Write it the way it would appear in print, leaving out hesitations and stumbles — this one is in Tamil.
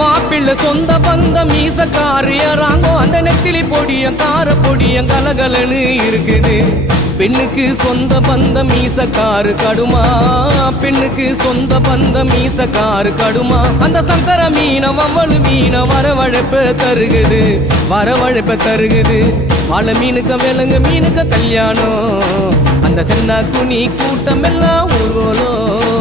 மாப்பிள்ளை சொந்த பந்தம் மீசக்காரு ஏறாங்கோ அந்த நெத்திலி பொடியம் கார பொடியம் கலகலன்னு இருக்குது. பெண்ணுக்கு சொந்த பந்தம் மீசக்காரு கடுமா, பெண்ணுக்கு சொந்த பந்தம் மீசக்காரு கடுமா. அந்த சங்கர மீன வவ்வளு மீன வரவழைப்ப தருகுது, வரவழைப்ப தருகுது. வாழை மீனுக்க விலங்கு மீனுக்க கல்யாணம், அந்த சென்னா குனி கூட்டம் எல்லாம் ஊர்வலம்.